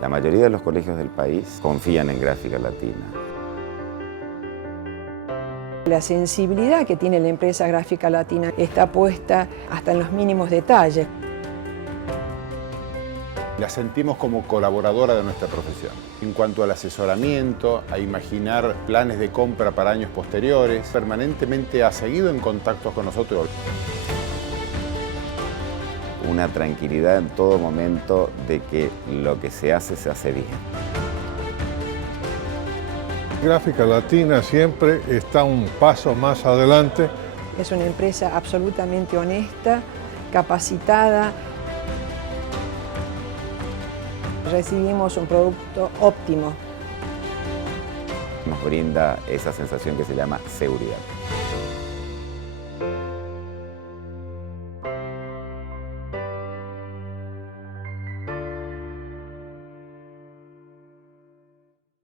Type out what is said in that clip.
La mayoría de los colegios del país confían en Gráfica Latina. La sensibilidad que tiene la empresa Gráfica Latina está puesta hasta en los mínimos detalles. La sentimos como colaboradora de nuestra profesión. En cuanto al asesoramiento, a imaginar planes de compra para años posteriores, permanentemente ha seguido en contacto con nosotros. Una tranquilidad en todo momento de que lo que se hace bien. Gráfica Latina siempre está un paso más adelante. Es una empresa absolutamente honesta, capacitada. Recibimos un producto óptimo. Nos brinda esa sensación que se llama seguridad.